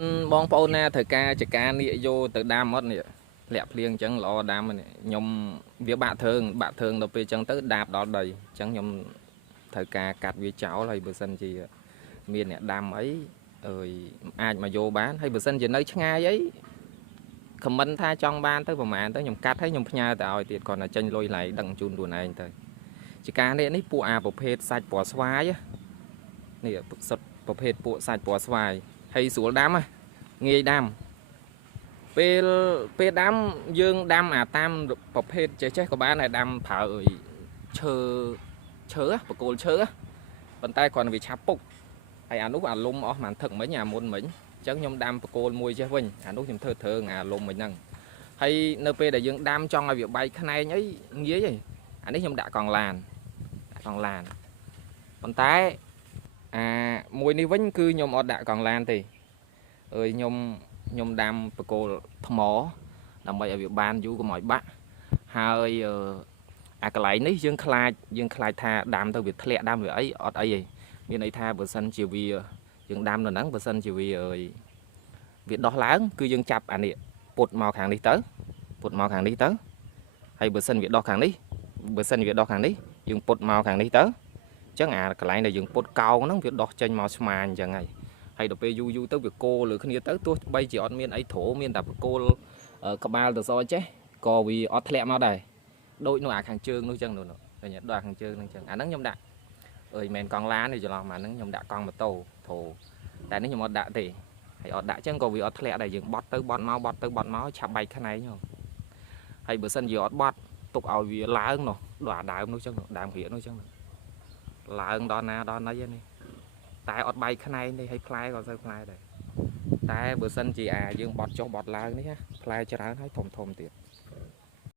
Bong bóng na thời ca chỉ ca nịa vô từ đam mất nịa lẹ liền chẳng lo đam này nhom việc bạn thường đâu về chẳng tới đạp đó đầy chẳng nhom thời ca cắt với cháu này bữa sân chỉ miền nè đam ấy rồi ai mà vô bán hay bữa sân chỉ nơi ngay ấy comment tha trong ban tới vào màn tới nhom cắt thấy nhom nhà tại tiệt còn là tranh lôi lại đằng chun đùa này thôi chỉ ca này nít phụ bộ phết sạch bỏ xoái á nịa sật bộ phết bộ sạch bỏ xoái hay xuống đám à nghe đam ពេលដាំយើងដាំអាតាមប្រភេទចេះក៏បានដែរដាំប្រើឈើបកគោលឈើប៉ុន្តែគ្រាន់តែវាឆាប់ពុកហើយអានោះអាលុំអស់មិនថឹកមិញអាមុនមិញអញ្ចឹងខ្ញុំដាំបកគោលមួយចេះវិញអានោះខ្ញុំធ្វើធើងអាលុំមិញហ្នឹងហើយនៅពេលដែលយើងដាំចង់ឲ្យវាបែកខ្នែងអីងាយហីអានេះខ្ញុំដាក់កង់ឡានប៉ុន្តែអាមួយនេះវិញគឺខ្ញុំអត់ដាក់កង់ឡានទេអើយខ្ញុំដាំបកគោលថ្មដើម្បីឲ្យវាបានយូរកុំឲ្យបាក់ហើយអាកន្លែងនេះយើងខ្លាចថាដាំទៅវាធ្លាក់ដាំវាអីអត់អីទេមានន័យថាបើសិនជាវាយើងដាំនៅហ្នឹងបើសិនជាវាដោះឡើងគឺយើងចាប់អានេះពុតមកខាងនេះទៅហើយបើសិនវាដោះខាងនេះយើងពុតមកខាងនេះទៅអញ្ចឹងអាកន្លែងដែលយើងពុតកោងហ្នឹងវាដោះចេញមកស្មាអញ្ចឹងហើយដល់ពេលយូរទៅវាគោលើគ្នាទៅទោះបីជាអត់មានអីធោមានតែបកគោលក្បាលទៅសចេះក៏វាអត់ធ្លាក់មកដែរដូចនៅអាខាងជើងនោះចឹងនោះឃើញដល់ខាងជើងហ្នឹងចឹងអាហ្នឹងខ្ញុំដាក់មិនកង់ឡានទេច្រឡំអាហ្នឹងខ្ញុំដាក់កង់ម៉ូតូធោតែនេះខ្ញុំអត់ដាក់ទេហើយអត់ដាក់ចឹងក៏វាអត់ធ្លាក់ដែរយើងបត់ទៅបត់មកឆាប់បែកខ្នែងហើយបើសិនជាអត់បត់ទុកឲ្យវាឡើងនោះដល់អាដើមនោះចឹងដើមក្រៀកនោះចឹងឡើងដល់ណាដល់ណីនេះតែអត់បែកខ្នែងទេហើយផ្លែក៏សូវផ្លែដែរតែបើសិនជាយើងបត់ចុះបត់ឡើងនេះផ្លែច្រើនហើយធំទៀត